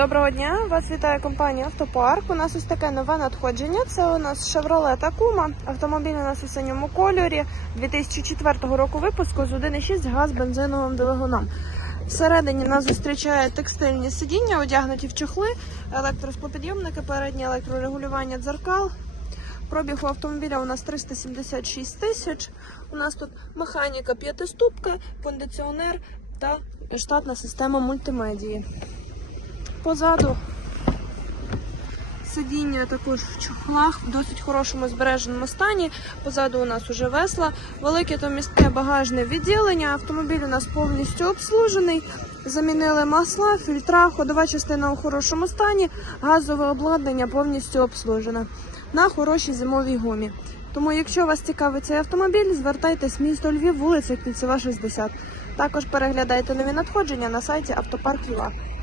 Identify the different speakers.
Speaker 1: Доброго дня! Вас вітає компанія Автопарк. У нас ось таке нове надходження. Це у нас Chevrolet Tacoma. Автомобіль у нас у синьому кольорі 2004 року випуску з 1,6 газ бензиновим двигуном. Всередині нас зустрічає текстильні сидіння, одягнуті в чохли, електросклопідйомники, переднє електрорегулювання дзеркал. Пробіг у автомобіля у нас 376 тисяч. У нас тут механіка п'ятиступка, кондиціонер та штатна система мультимедії. Позаду сидіння також в чохлах в досить хорошому збереженому стані. Позаду у нас уже весла, велике та містке багажне відділення. Автомобіль у нас повністю обслужений. Замінили масла, фільтра, ходова частина у хорошому стані, газове обладнання повністю обслужене на хорошій зимовій гумі. Тому, якщо вас цікавить цей автомобіль, звертайтесь в місто Львів, вулиця Кільцева, 60. Також переглядайте нові надходження на сайті Автопарк Автопарк.ua.